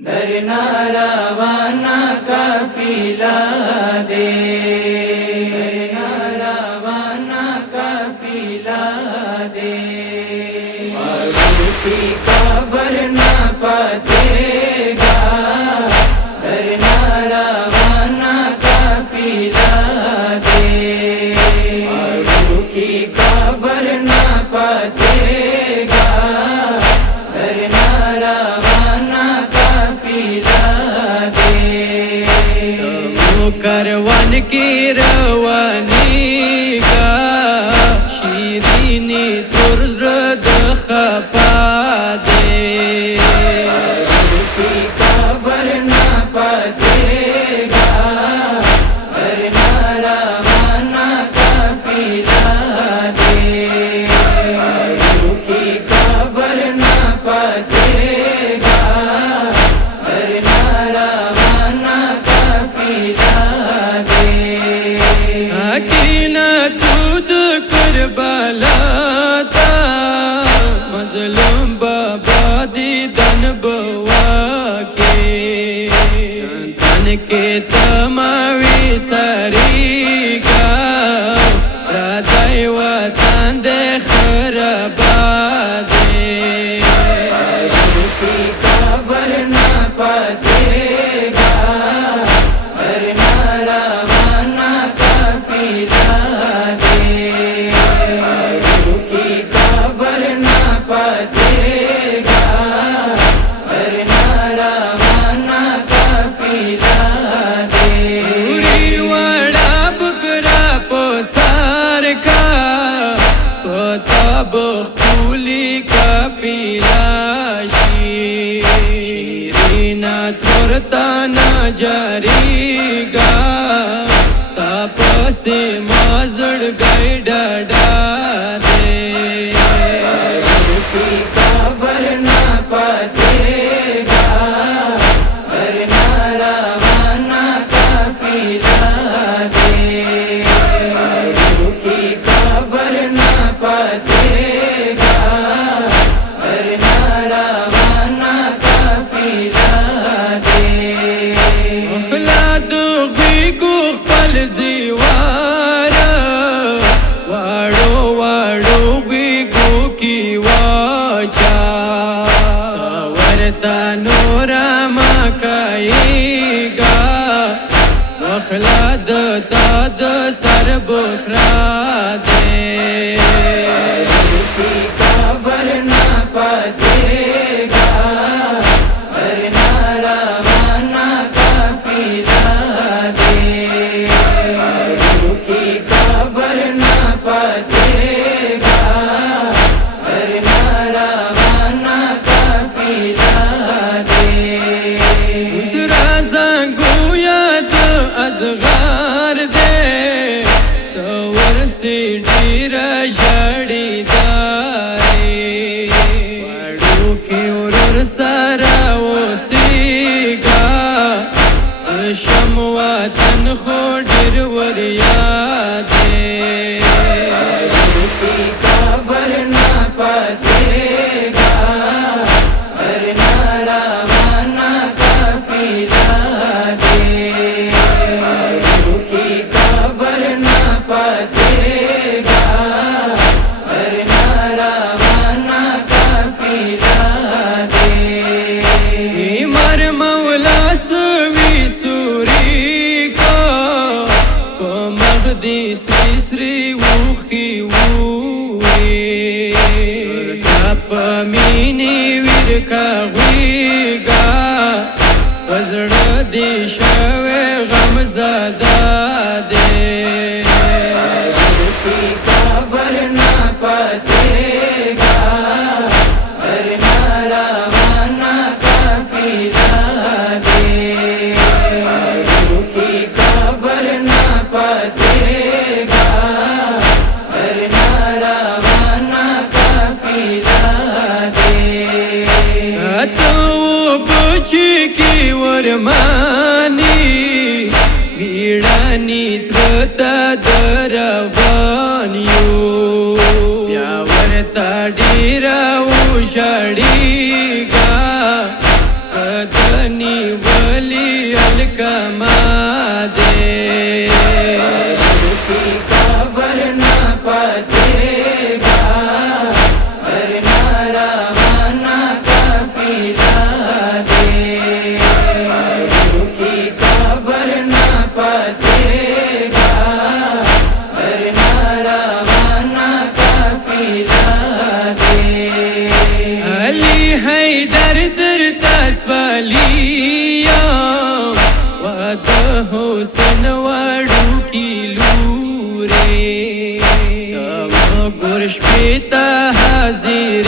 दरना रवाना काफिला दे, दरना रवाना काफिला दे। मगर की कब्र न पसेगा, दरना रवाना काफिला दे। मगर की कब्र न पसेगा, दरना रवाना काफिला दे। करवन की रवानी का शीरीनी तुर्द खपा दे। की कब्र न पसेगा, दरना रवाना काफिला दे। की कब्र न पसेगा, दरना रवाना काफिला दे। सकीना चूद करबला ता मजलूम बाबा दीदन बवा के। संतान के तमावी सरीगा हृदय वतन दे खरबादे। की कब्र न पसेगा, दरना रवाना काफिला दे। की कब्र न पसेगा, दरना रवाना काफिला दे। पूरी वड़ा बुकरा पोसार का पोता बखूली का पिलाशी। शीरीना थोरता न जारीगा तापसे माजड़ गई डडा दे। की कब्र न पसेगा, दरना रवाना काफिला दे। की कब्र न पसेगा, दरना रवाना काफिला दे। अखलाद को पल जीवारा वाड़ो वाड़ो गो की वाचा। वर्ता नोरा मकाईगा अखलाद ताद सर बुखरा दे। की कब्र न पसेगा, दरना रवाना काफिला दे। की कब्र न पसेगा, दरना रवाना काफिला दे। दूसरा संगू याद अजगार दे तवर से डीरा जड़ीदारी। वाड़ू की उर सारा ओसीगा शमवा तन खोडर वरिया दे। की कब्र न पसेगा, दरना रवाना काफिला दे। की कब्र न पसेगा, दरना रवाना काफिला दे। मर मौला सुवी सूरी को मगदी श्री श्री वूखी वूए। तपमीनी वीर का हुईगा वजड़ दिशवे गम ज़दा दे। की कब्र न पसेगा, दरना रवाना काफिला दे। की कब्र न पसेगा, दरना रवाना काफिला दे। तो बुची की वरमानी वीड़ानी त्रता दरवानियो। यावरता डीरा उषाड़ीगा कदन حیدر در تسوالیا واد حسین وړو کی لورې تا ګورش پتا حاضر